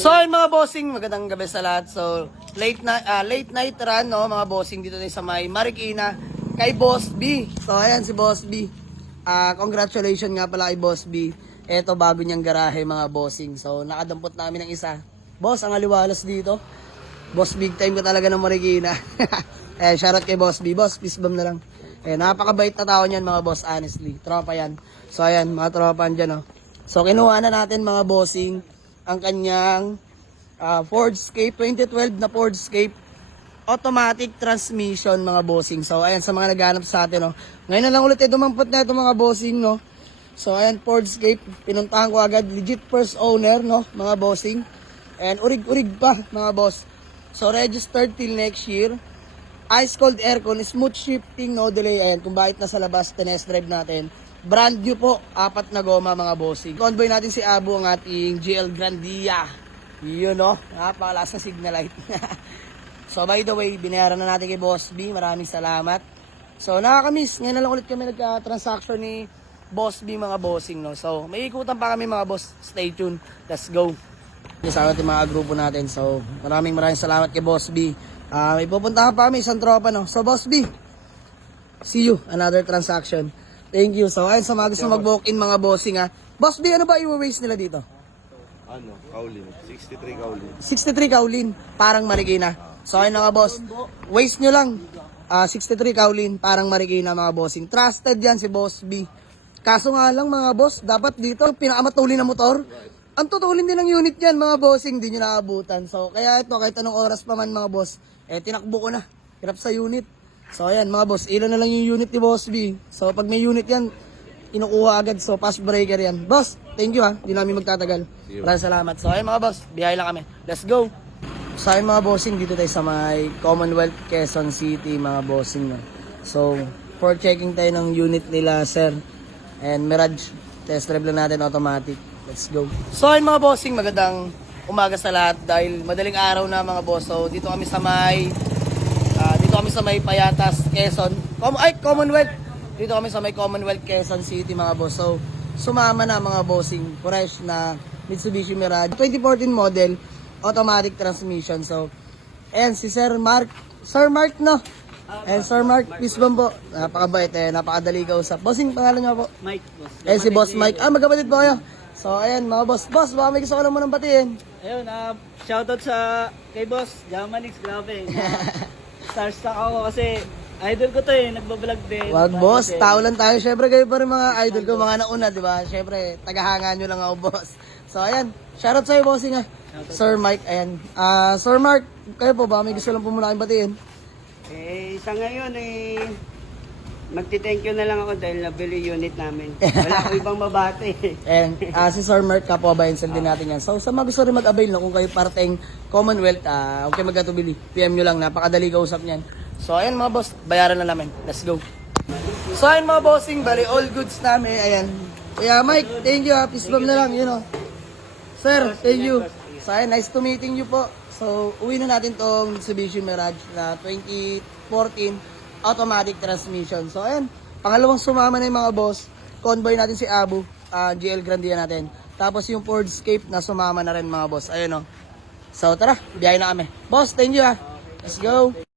So ayun mga bossing, magandang gabi sa lahat. So late night run no mga bossing dito tayo sa may Marikina kay Boss B. So ayan si Boss B. Congratulations nga pala kay Boss B. Eto bago niyang garahe mga bossing. So nakadampot namin ng isa. Boss, ang aliwalas dito. Boss big time ka talaga ng Marikina. Shoutout kay Boss B. Boss, peace bomb na lang. Napakabait na tao niyan mga boss, honestly. Tropa yan. So ayan, mga tropa dyan, no. So kinuha na natin mga bossing ang kanyang Ford Escape 2012 na Ford Escape automatic transmission mga bossing. So ayan sa mga naghahanap sa atin, no. Ngayon na lang ulit dumampot na ito mga bossing, no. So ayan Ford Escape, pinuntahan ko agad, legit first owner, no, mga bossing. And urig-urig pa mga boss. So registered till next year. Ice cold aircon, smooth shifting, no delay. Ayan, kung bakit nasa labas, tinest drive natin. Brand new po, 4 na goma mga bossing. Convoy natin si Abu, ang ating GL Grandia. Yun, no, napakalas na signal light. So by the way, binayaran na natin kay Boss B. Maraming salamat. So nakakamiss, ngayon na lang ulit kami nagka-transaction ni Boss B mga bossing, no. So may ikutan pa kami mga boss. Stay tuned. Let's go. Kasama yung mga grupo natin. So maraming salamat kay Boss B. May pupuntahan pa kami isang tropa, no. So Boss B, see you another transaction. Thank you. So ayun sa mga gusto mag-walk-in mga bossing, ha. Boss B, ano ba i-waste nila dito? Kaulin. 63 Kaulin. 63 Kaulin, parang Marikina. So ayun mga boss, waste nyo lang. 63 Kaulin, parang Marikina mga bossing. Trusted yan si Boss B. Kaso nga lang mga boss, dapat dito pinakamatulin na motor. Ang tutulin din ng unit yan mga bossing, hindi nyo naabutan. So kaya ito, kahit anong oras pa man mga boss, tinakbo ko na. Hirap sa unit. So ayan mga boss, ilan na lang yung unit ni Boss B. So pag may unit yan, inukuha agad. So fast breaker yan. Boss, thank you, ha. Hindi namin magtatagal. Maraming salamat. So ayun mga boss, biyahe lang kami. Let's go. So ayun mga bossing, dito tayo sa may Commonwealth, Quezon City mga bossing, no. So for checking tayo ng unit nila sir. And Mirage, test drive lang natin automatic. Let's go. So ayun mga bossing, magandang umaga sa lahat dahil madaling araw na mga boss. So dito kami sa may Payatas, Quezon. Commonwealth. Dito kami sa may Commonwealth, Quezon City mga boss. So sumama na mga bossing, fresh na Mitsubishi Mirage 2014 model, automatic transmission. So ayan si Sir Mark. Sir Mark, no. And Sir Mark, peace bomb po. Napakabait, napakadali kausap. Bossing, pangalan niyo po? Mike, boss. Si Boss Mike. Magkapatid po kayo. So, ayan, mga boss. Boss, baka may gusto ko lang munang batiin. Ayun, shoutout sa kay boss, Jamanix, grabe. Starstruck ako kasi idol ko to nagbablog din. Wag boss, tao lang tayo. Syempre kayo pa rin mga idol ko, mga nauna, di ba? Syempre, tagahanga nyo lang ako, boss. So, ayan, shoutout sa'yo, bossing, ha. Sir Mike, ayan. Sir Mark, kayo po, baka may gusto lang po muna kayong batiin. Sa ngayon magti-thank you na lang ako dahil nabili unit namin. Wala ko ibang mabate. And si Sir Mark, kapwa ba din natin yan. So sa mga gusto rin mag-avail, no, kung kayo parteng Commonwealth, okay magkatubili. PM nyo lang, napakadali kausap niyan. So ayan mga boss, bayaran na namin. Let's go. So ayan mga bossing, bali all goods namin. Ayan. Kaya Mike, thank you, peace bomb na lang, Sir, thank you. So ayan, nice to meeting you po. So uwi na natin tong Mitsubishi Mirage na 2014 automatic transmission. So ayan, pangalawang sumama na yung mga boss. Convoy natin si Abu, GL Grandia natin. Tapos yung Ford Escape na sumama na rin mga boss. Ayun, no. So tara, biyahe na kami. Boss, thank you, ha. Let's go.